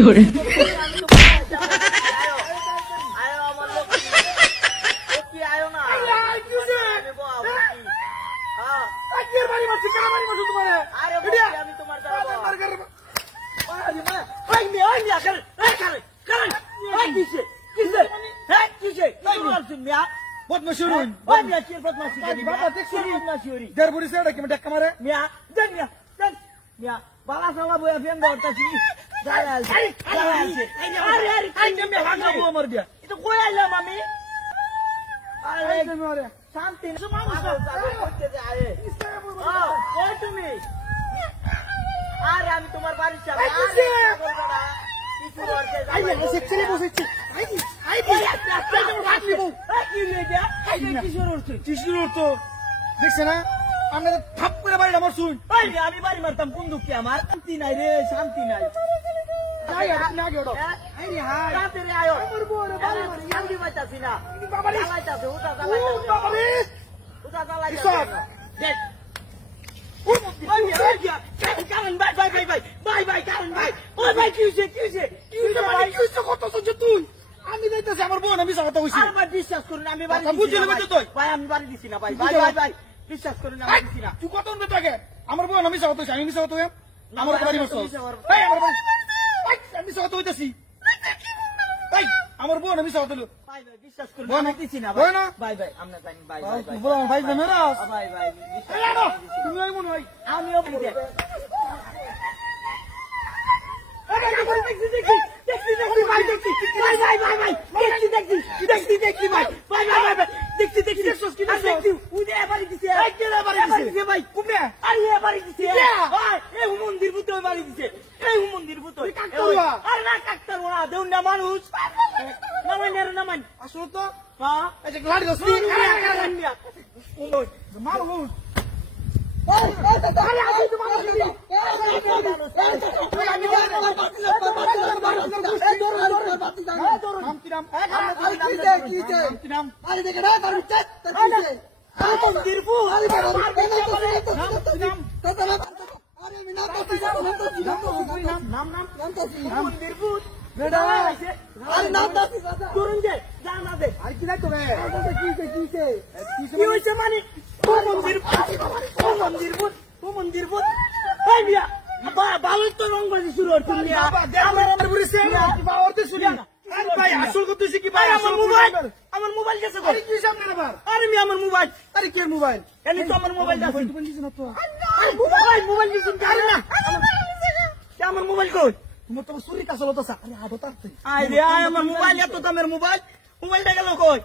করে বালা সালা বইয়া ফেন দরতাছি শান্তি তুমি আরে আমি তোমার বাড়ির সামনে দেখছে না আমরা থাপ করে বাড়ি আমার শুন আমি বাড়ি মারতাম কোন দুঃখে আমার শান্তি নাই রে শান্তি নাই তুই আমি যাইতেছি আমার বোন আমি কথা কইছি বিশ্বাস করুন আমি ভাই আমি বাড়ি দিছি না ভাই ভাই ভাই ভাই বিশ্বাস করুন আমি দিছি না তুই কত উন্নত থাকে আমার বোন আমি কথা কইছি আমি মিছা কথা আমার বাড়ি মারছ আমি কথা হইতেছি আমার বোন আমি কথা ভাই ভাই বিশ্বাস করুন আমি দিছি না ভাই না ভাই ভাই আমরা জানি ভাই ভাই ভাই জানেরা ভাই ভাই তুমি ওই মনে হয় আমিও বুঝে মানুষ আসলে তো মানুষ ভালো তো রং বাজি শুরু হচ্ছে আমার মোবাইল গেছে আরে আমি আমার মোবাইল আরে কে মোবাইল এনে তো আমার মোবাইল আছে মোবাইল দিছেন আরে না আমার মোবাইল কই তোমার তো চুরি কাছে হতো আরে আদত আরে আমার মোবাইল এত দামের মোবাইলটা গেল কই